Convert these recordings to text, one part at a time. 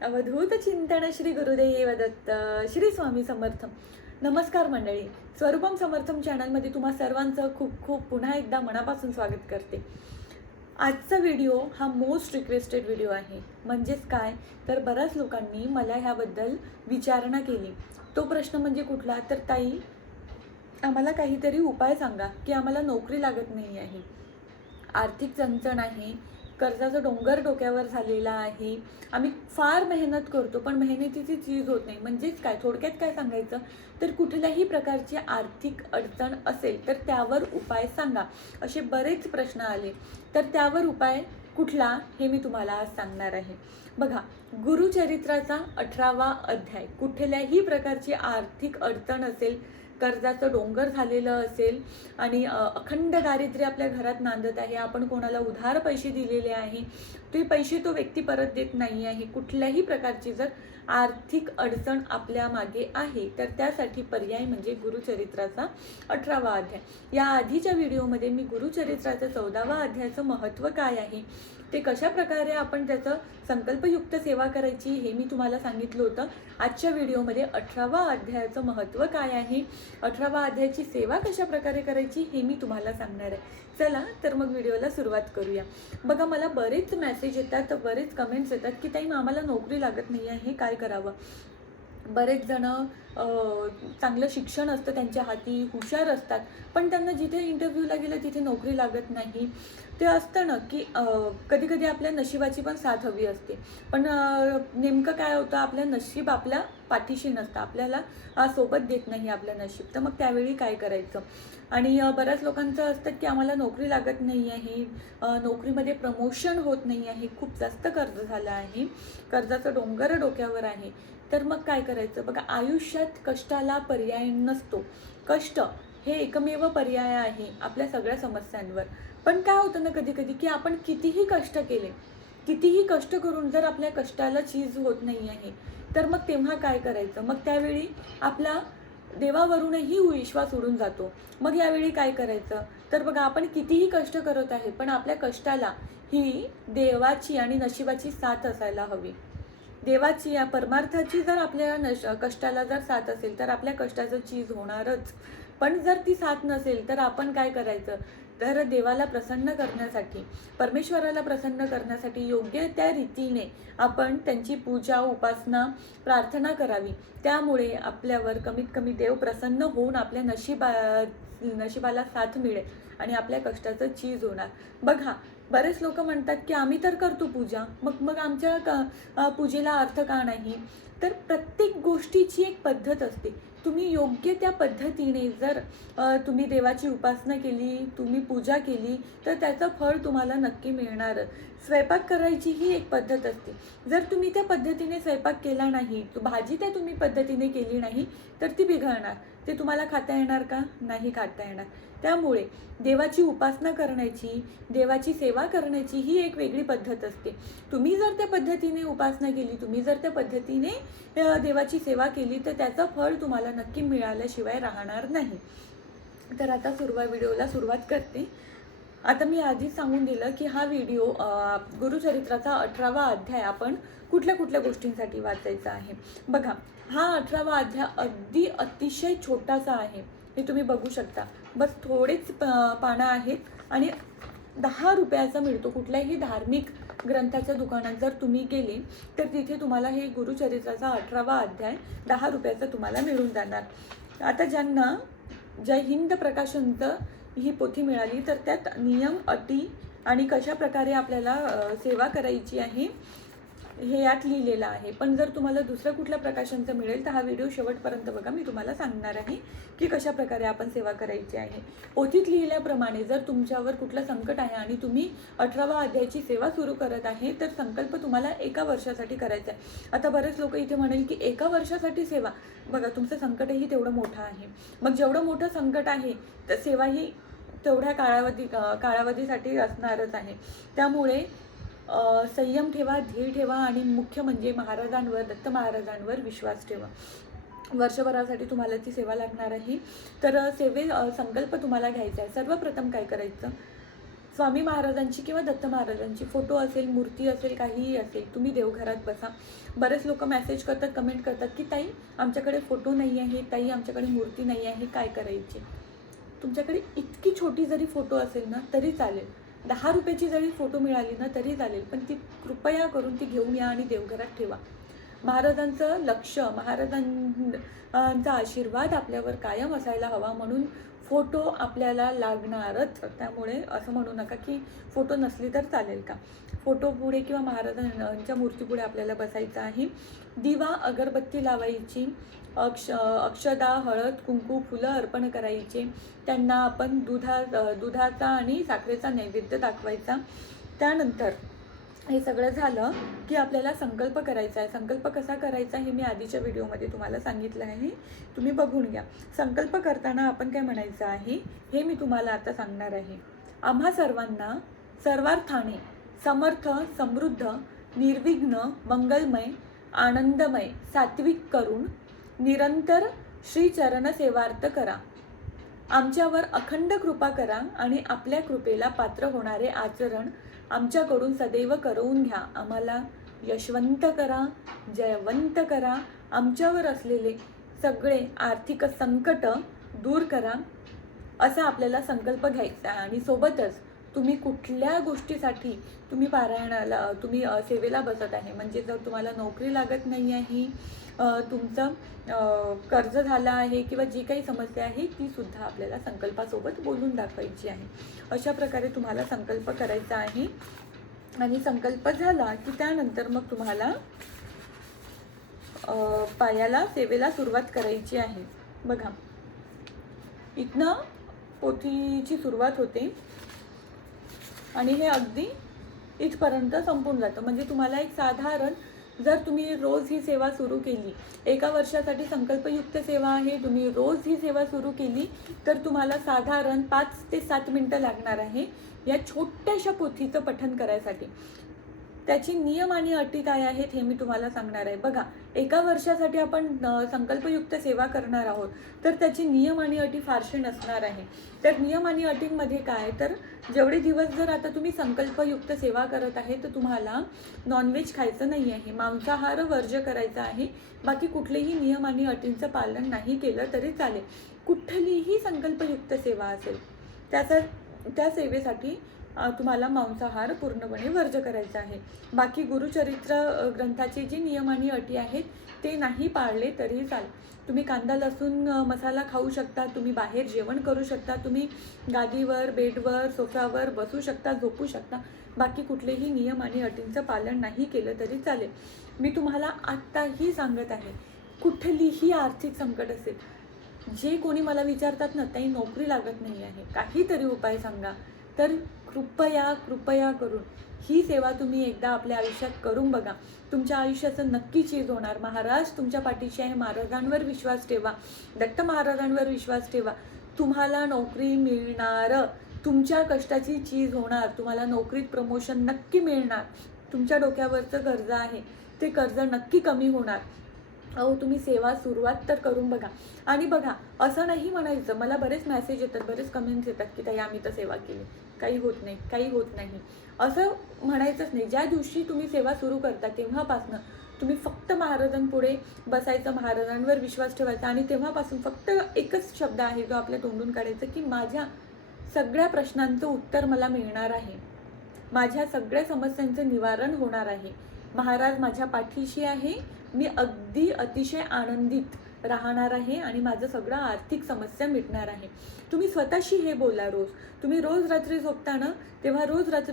अवधूत चिंतन श्री गुरुदेव दत्त. श्री स्वामी समर्थ. नमस्कार मंडळी. स्वरूपम समर्थम चॅनलमध्ये तुम्हा सर्वांचं खूप खूप पुन्हा एकदा मनापासून स्वागत करते. आजचा व्हिडिओ हा मोस्ट रिक्वेस्टेड व्हिडिओ आहे. म्हणजेच काय तर बऱ्याच लोकांनी मला ह्याबद्दल विचारणा केली. तो प्रश्न म्हणजे कुठला तर ताई, आम्हाला काहीतरी उपाय सांगा की आम्हाला नोकरी लागत नाही आहे, आर्थिक चणचण आहे, कर्जाचा डोंगर डोक्यावर झालेला आहे, आम्ही फार मेहनत करतो पण मेहनतीची चीज होत नाही. म्हणजेच काय, थोडक्यात काय सांगायचं तर कुठल्याही प्रकारची आर्थिक अडचण असेल तर त्यावर उपाय सांगा, असे बरेच प्रश्न आले. तर त्यावर उपाय कुठला हे मी तुम्हाला आज सांगणार आहे. बघा, गुरुचरित्राचा 18वा अध्याय. कुठल्याही प्रकारची आर्थिक अडचण असेल, कर्जाचं डोंगर झालेलं असेल आणि अखंड दारिद्र्य आपल्या घरात नांदत आहे, आपण कोणाला उधार पैसे दिलेले आहे, ते पैसे तो व्यक्ती परत देत नाही आहे, कुठल्याही प्रकारची जर आर्थिक अडचण आपल्या मागे आहे तर त्यासाठी पर्याय म्हणजे गुरुचरित्राचा 18वा अध्याय. या आधीच्या व्हिडिओमध्ये मी गुरुचरित्राचा 14वा अध्यायाचं महत्त्व काय आहे, ते कशा प्रकारे आपण त्याचं संकल्पयुक्त सेवा करायची हे मी तुम्हाला सांगितलं होतं. आजच्या व्हिडिओमध्ये 18वा अध्यायाचं महत्त्व काय आहे, 18वा अध्यायाची सेवा कशा प्रकारे करायची हे मी तुम्हाला सांगणार आहे. चला तर मग व्हिडिओला सुरुवात करूया. बघा, मला बरेच मेसेज येतात, बरेच कमेंट्स येतात की ताई आम्हाला नोकरी लागत नाही आहे, काय करावं. बरेच जण चांगलं शिक्षण असतं त्यांच्या हाती, हुशार असतात, पण त्यांना जिथे इंटरव्ह्यूला गेलं तिथे नोकरी लागत नाही. ते असतं ना की कधी कधी आपल्या नशिबाची पण साथ हवी असते, पण नेमकं काय होतं, आपलं नशीब आपल्या पाठीशी नसतं, आपल्याला सोबत देत नाही आपलं नशीब. तर मग त्यावेळी काय करायचं. आणि बऱ्याच लोकांचं असतं की आम्हाला नोकरी लागत नाही आहे, नोकरीमध्ये प्रमोशन होत नाही आहे, खूप जास्त कर्ज झालं आहे, कर्जाचं डोंगर डोक्यावर आहे. तर मग काय करायचं. बघा, आयुष्यात कष्टाला पर्याय नसतो. कष्ट हे एकमेव पर्याय आहे आपल्या सगळ्या समस्यांवर. पण काय होतं ना कधी कधी की आपण कितीही कष्ट केले, कितीही कष्ट करून जर आपल्या कष्टाला चीज होत नाही आहे तर मग तेव्हा काय करायचं. मग त्यावेळी आपला देवावरूनही विश्वास उडून जातो. मग यावेळी काय करायचं तर बघा, आपण कितीही कष्ट करत आहे पण आपल्या कष्टाला ही देवाची आणि नशिबाची साथ असायला हवी. देवाची या परमार्थाची जर आपल्या कष्टाला जर साथ असेल तर आपल्या कष्टाचं चीज होणारच. पण जर ती साथ नसेल तर आपण काय करायचं तर देवाला प्रसन्न करण्यासाठी, परमेश्वराला प्रसन्न करण्यासाठी योग्य त्या रीतीने आपण त्यांची पूजा, उपासना, प्रार्थना करावी. त्यामुळे आपल्यावर कमीत कमी देव प्रसन्न होऊन आपल्या नशिबाला साथ मिळेल आणि आपल्या कष्टाचं चीज होणार. बघा, बरेच लोक म्हणतात की आम्ही तर करतो पूजा, मग मग आमच्या पूजेला अर्थ का नाही. तर प्रत्येक गोष्टीची एक पद्धत असते. तुम्ही योग्य त्या पद्धतीने जर तुम्ही देवाची उपासना केली, तुम्ही पूजा केली तर त्याचं फळ तुम्हाला नक्की मिळणारच. स्वयंपाक करायची ही एक पद्धत असते. जर तुम्ही त्या पद्धतीने स्वयंपाक केला नाही, भाजी त्या तुम्ही पद्धतीने केली नाही तर ती बिघडणार. ते तुम्हाला खाता येणार का, नाही खाता येणार. त्यामुळे देवाची उपासना करण्याची, देवाची सेवा करण्याची ही एक वेगळी पद्धत असते. तुम्ही जर त्या पद्धतीने उपासना केली, तुम्ही जर त्या पद्धतीने देवाची सेवा केली तर त्याचं फळ तुम्हाला नक्की मिळाल्याशिवाय राहणार नाही. तर आता व्हिडिओला सुरुवात करते. आता मी आधीच सांगून दिलं की हा व्हिडिओ गुरुचरित्राचा 18वा अध्याय आपण कुठल्या कुठल्या गोष्टींसाठी वाचायचा आहे. बघा, हा 18वा अध्याय अगदी अतिशय छोटासा आहे, हे तुम्ही बघू शकता. बस थोडेच पानं आहेत आणि 10 रुपयाचा मिळतो. कुठल्याही धार्मिक ग्रंथाच्या दुकानात जर तुम्ही गेले तर तिथे तुम्हाला हे गुरुचरित्राचा 18वा अध्याय 10 रुपयाचा तुम्हाला मिळून जाणार. आता ज्यांना जय हिंद प्रकाशनचं ही पोथी मिळाली तर त्यात नियम, अटी आणि कशा प्रकारे आपल्याला सेवा करायची आहे हे यात लिहिलेलं आहे. पण जर तुम्हाला दुसऱ्या कुठल्या प्रकाशनचं मिळेल तर हा व्हिडिओ शेवटपर्यंत बघा, मी तुम्हाला सांगणार आहे की कशा प्रकारे आपण सेवा करायची आहे. पोथीत लिहिल्याप्रमाणे जर तुमच्यावर कुठलं संकट आहे आणि तुम्ही 18वा अध्यायाची सेवा सुरू करत आहे तर संकल्प तुम्हाला 1 वर्षासाठी करायचा आहे. आता बरेच लोक इथे म्हणेल की 1 वर्षासाठी सेवा. बघा, तुमचं संकटही तेवढं मोठं आहे. मग जेवढं मोठं संकट आहे तर सेवाही तेवढ्या कालावधीसाठी असणारच आहे. त्यामुळे संयम ठेवा, धीर ठेवा आणि मुख्य म्हणजे महाराजांवर, दत्त महाराजांवर विश्वास ठेवा. वर्षभरासाठी तुम्हाला ती सेवा लागणार आहे. तर संकल्प तुम्हाला घ्यायचा आहे. सर्वप्रथम काय करायचं, स्वामी महाराजांची किंवा दत्त महाराजांची फोटो असेल, मूर्ती असेल, काहीही असेल, तुम्ही देवघरात बसा. बरेच लोक मेसेज करतात, कमेंट करतात की ताई आमच्याकडे फोटो नाही आहे, ताई आमच्याकडे मूर्ती नाही आहे, काय करायची. तुमच्याकडे इतकी छोटी जरी फोटो असेल ना तरी चालेल, 10 रुपयाची जरी फोटो मिळाली ना तरी चालेल, पण ती कृपया करून ती घेऊन या आणि देवघरात ठेवा. महाराजांचं लक्ष, महाराजांचा आशीर्वाद आपल्यावर कायम असायला हवा, म्हणून फोटो आपल्याला लागणारच. त्यामुळे असं म्हणू नका की फोटो नसली तर चालेल का. फोटो पुढे किंवा महाराजांच्या मूर्तीपुढे आपल्याला बसायचं आहे. दिवा अगरबत्ती लावायची, अक्षदा, हळद, कुंकू, फुलं अर्पण करायचे. त्यांना आपण दुधाचा आणि साखरेचा नैवेद्य दाखवायचा. त्यानंतर हे सगळं झालं की आपल्याला संकल्प करायचा आहे. संकल्प कसा करायचा हे मी आधीच्या व्हिडिओमध्ये तुम्हाला सांगितलं आहे, तुम्ही बघून घ्या. संकल्प करताना आपण काय म्हणायचं आहे हे मी तुम्हाला आता सांगणार आहे. आम्हा सर्वांना सर्वार्थाने समर्थ, समृद्ध, निर्विघ्न, मंगलमय, आनंदमय, सात्विक करून निरंतर श्रीचरण सेवार्थ करा. आमच्यावर अखंड कृपा करा आणि आपल्या कृपेला पात्र होणारे आचरण आमच्याकडून सदैव करवून घ्या. आम्हाला यशवंत करा, जयवंत करा. आमच्यावर असलेले सगळे आर्थिक संकट दूर करा, असा आपल्याला संकल्प घ्यायचा. आणि सोबतच तुम्ही कुठल्या गोष्टीसाठी तुम्ही पारायणाला, तुम्ही सेवेला बसत आहे, म्हणजे जर तुम्हाला नोकरी लागत नाही आहे, तुमचं कर्ज झालं आहे किंवा जी काही समस्या आहे ती सुद्धा आपल्याला संकल्पासोबत बोलून दाखवायची आहे. अशा प्रकारे तुम्हाला संकल्प करायचा आहे. आणि संकल्प झाला की त्यानंतर मग तुम्हाला पायाला सेवेला सुरुवात करायची आहे. बघा, इथनं पोथीची सुरुवात होते आणि हे अगदी इथपर्यंत संपून जातं. म्हणजे तुम्हाला एक साधारण, जर तुम्ही रोज ही सेवा सुरू केली, 1 वर्षासाठी संकल्पयुक्त सेवा आहे, तुम्ही रोज ही सेवा सुरू केली तर तुम्हाला साधारण 5 ते 7 मिनटं लागणार आहे या छोट्याशा पोथीचं पठण करायसाठी. त्याची नियम आणि अटी काय आहेत हे मी तुम्हाला सांगणार आहे. बघा, 1 वर्षासाठी आपण संकल्पयुक्त सेवा करणार आहोत तर त्याची नियम आणि अटी फारसे नसणार आहे. तर नियम आणि अटींमध्ये काय, तर जेवढे दिवस जर आता तुम्ही संकल्पयुक्त सेवा करत आहे तर तुम्हाला नॉनव्हेज खायचं नाही आहे, मांसाहार वर्ज्य करायचा आहे. बाकी कुठलेही नियम आणि अटींचं पालन नाही केलं तरी चालेल. कुठलीही संकल्पयुक्त सेवा असेल त्या सेवेसाठी तुम्हाला मांसाहार पूर्णपणे वर्ज्य करायचा आहे. बाकी गुरुचरित्र ग्रंथाचे जे नियम आणि अटी आहेत ते नाही पाळले तरी चालेल. तुम्ही कांदा लसूण मसाला खाऊ शकता, तुम्ही बाहेर जेवण करू शकता, तुम्ही गादीवर, बेडवर, सोफ्यावर बसू शकता, झोपू शकता. बाकी कुठलेही नियम आणि अटींचं पालन नाही केलं तरी चालेल. मी तुम्हाला आत्ताही सांगत आहे, कुठलीही आर्थिक संकट असेल, जे कोणी मला विचारतात ना, ताई नोकरी लागत नाही आहे, काहीतरी उपाय सांगा, तर कृपया करून ही सेवा तुम्ही एकदा आपल्या आयुष्यात करून बघा. तुमच्या आयुष्याचं नक्की चीज होणार. महाराज तुमच्या पाठीशी आहे. महाराजांवर विश्वास ठेवा, दत्त महाराजांवर विश्वास ठेवा. तुम्हाला नोकरी मिळणार, तुमच्या कष्टाची चीज होणार, तुम्हाला नोकरीत प्रमोशन नक्की मिळणार. तुमच्या डोक्यावरचं कर्ज आहे ते कर्ज नक्की कमी होणार. तुम्ही सेवा सुरुवात तर करून बघा. आणि बघा, असं नाही म्हणायचं, मला बरेच मेसेज येतात, बरेच कमेंट्स येतात की ताई आम्ही तर सेवा केली, काही होत नाही, असं म्हणायचंच नाही. ज्या दिवशी तुम्ही सेवा सुरू करता तेव्हापासून तुम्ही फक्त महाराजांपुढे बसायचं, महाराजांवर विश्वास ठेवायचा आणि तेव्हापासून फक्त एकच शब्द आहे जो आपल्या तोंडून काढायचा की माझ्या सगळ्या प्रश्नांचं उत्तर मला मिळणार आहे, माझ्या सगळ्या समस्यांचं निवारण होणार आहे, महाराज माझ्या पाठीशी आहे, मी अगदी अतिशय आनंदित राहणार आहे आणि माझं सगळं आर्थिक समस्या मिटणार आहे. तुम्ही स्वतःशी हे बोला रोज. तुम्ही रोज रात्री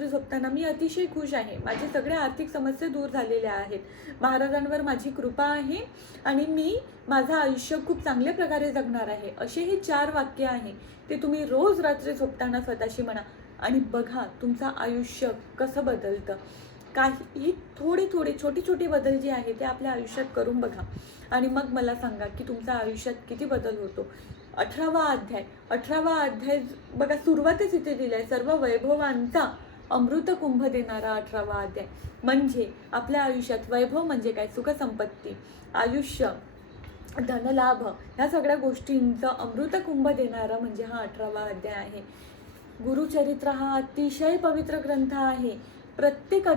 झोपताना मी अतिशय खुश आहे, माझे सगळे आर्थिक समस्या दूर झालेल्या आहेत, महाराजांवर माझी कृपा आहे आणि मी माझं आयुष्य खूप चांगल्या प्रकारे जगणार आहे. असे हे 4 वाक्य आहे ते तुम्ही रोज रात्री झोपताना स्वतःशी म्हणा आणि बघा तुमचं आयुष्य कसं बदलतं. काही थोडे छोटे बदल जे आहे ते आपल्या आयुष्यात करून बघा आणि मग मला सांगा की तुमच्या आयुष्यात किती बदल होतो. 18वा अध्याय बघा, सुरुवातच इथे दिली आहे. सर्व वैभवांचा अमृत कुंभ देणारा 18वा अध्याय. म्हणजे आपल्या आयुष्यात वैभव म्हणजे काय, सुखसंपत्ती, आयुष्य, धनलाभ, ह्या सगळ्या गोष्टींचं अमृत कुंभ देणारा म्हणजे हा 18वा अध्याय आहे. गुरुचरित्र हा अतिशय पवित्र ग्रंथ आहे. प्रत्येक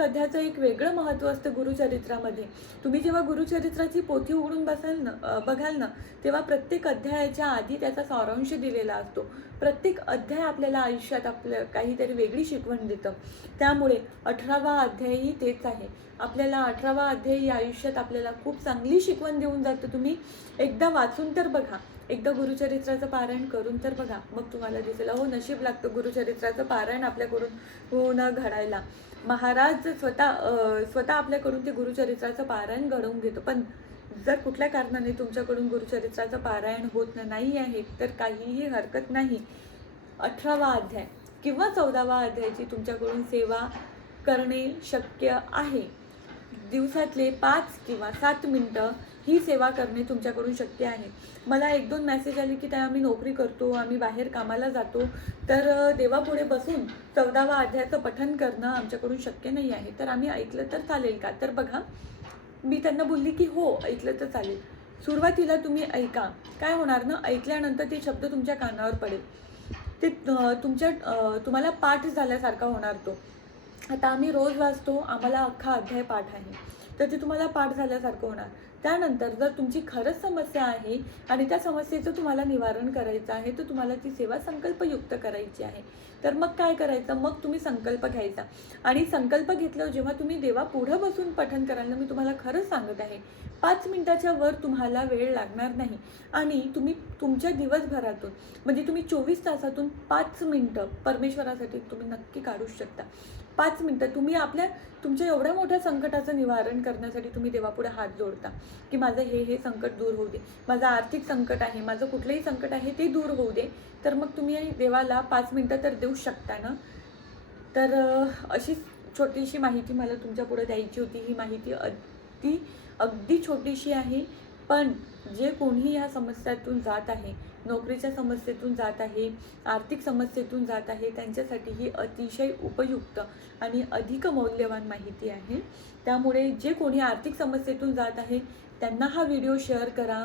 अध्यायाचं एक वेगळं महत्त्व असतं गुरुचरित्रामध्ये. तुम्ही जेव्हा गुरुचरित्राची पोथी उघडून बघाल ना, तेव्हा प्रत्येक अध्यायाच्या आधी त्याचा सारांश दिलेला असतो. प्रत्येक अध्याय आपल्याला आयुष्यात आपलं काहीतरी वेगळी शिकवण देतं. त्यामुळे 18वा अध्यायही तेच आहे. आपल्याला 18वा अध्याय या आयुष्यात आपल्याला खूप चांगली शिकवण देऊन जातं. तुम्ही एकदा वाचून तर बघा, एकदा गुरुचरित्राचं पारायण करून तर बघा, मग तुम्हाला दिसेल हो नशीब लागतं गुरुचरित्राचं पारायण आपल्याकडून होणं घडायला. महाराज स्वतः आपल्याकडून ते गुरुचरित्राचं पारायण घडवून घेतो. पण जर कुठल्या कारणाने तुमच्याकडून गुरुचरित्राचं पारायण होत नाही आहे तर काहीही हरकत नाही. 18वा अध्याय किंवा 14वा अध्यायाची तुमच्याकडून सेवा करणे शक्य आहे. दिवसातले 5 किंवा 7 मिनटं ही सेवा करणे तुमच्याकडून शक्य आहे. मला 1-2 मेसेज आले की त्या आम्ही नोकरी करतो, आम्ही बाहेर कामाला जातो, तर देवापुढे बसून 14वा अध्यायाचं पठण करणं आमच्याकडून शक्य नाही आहे, तर आम्ही ऐकलं तर चालेल का? तर बघा, मी त्यांना बोलली की हो, ऐकलं तर चालेल. सुरुवातीला तुम्ही ऐका. काय होणार ना, ऐकल्यानंतर ते शब्द तुमच्या कानावर पडेल. ते तुम्हाला पाठ झाल्यासारखा होणार तो. आता आम्ही रोज वाचतो, आम्हाला अख्खा अध्याय पाठ आहे, तर ते तुम्हाला पाठ झाल्यासारखं होणार. त्यानंतर जर तुमची खरंच समस्या आहे आणि त्या समस्येचं तुम्हाला निवारण करायचं आहे, तर तुम्हाला ती सेवा संकल्पयुक्त करायची आहे. तर मग काय करायचं? मग तुम्ही संकल्प घ्यायचा आणि संकल्प घेतल्यावर जेव्हा तुम्ही देवापुढं बसून पठण कराल ना, मी तुम्हाला खरंच सांगत आहे, 5 मिनिटाच्या वर तुम्हाला वेळ लागणार नाही आणि तुम्ही तुमच्या दिवसभरातून म्हणजे तुम्ही 24 तासातून 5 मिनिटं परमेश्वरासाठी तुम्ही नक्की काढूच शकता. 5 मिनिटं तुम्ही तुमच्या एवढ्या मोठ्या संकटाचं निवारण करण्यासाठी तुम्ही देवापुढे हात जोडता की माझं हे संकट दूर होऊ दे, माझं आर्थिक संकट आहे, माझं कुठलंही संकट आहे ते दूर होऊ दे. तर मग तुम्ही देवाला 5 मिनिटं तर देऊ शकता ना. तर अशी छोटीशी माहिती मला तुमच्यापुढे द्यायची होती. ही माहिती अगदी छोटीशी आहे, पण जे कोणी या समस्यातून जात आहे, नोकरीच्या समस्येतून जात आहे, आर्थिक समस्येतून जात आहे, त्यांच्यासाठी ही अतिशय उपयुक्त आणि अधिक मौल्यवान माहिती आहे. त्यामुळे जे कोणी आर्थिक समस्येतून जात आहे त्यांना हा व्हिडिओ शेअर करा,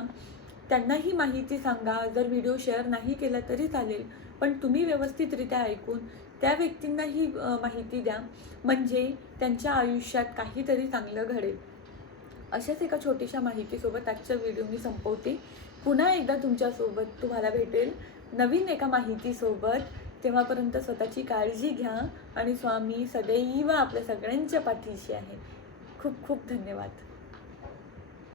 त्यांना ही माहिती सांगा. जर व्हिडिओ शेअर नाही केला तरी चालेल, पण तुम्ही व्यवस्थितरित्या ऐकून त्या व्यक्तींना ही माहिती द्या, म्हणजे त्यांच्या आयुष्यात काहीतरी चांगलं घडेल. अशाच एका छोट्याशा माहितीसोबत आजचा व्हिडिओ मी संपवते. पुन्हा एकदा तुमच्यासोबत तुम्हाला भेटेल नवीन एका माहितीसोबत. तेव्हापर्यंत स्वतःची काळजी घ्या आणि स्वामी सदैव आपल्या सगळ्यांच्या पाठीशी आहे. खूप खूप धन्यवाद.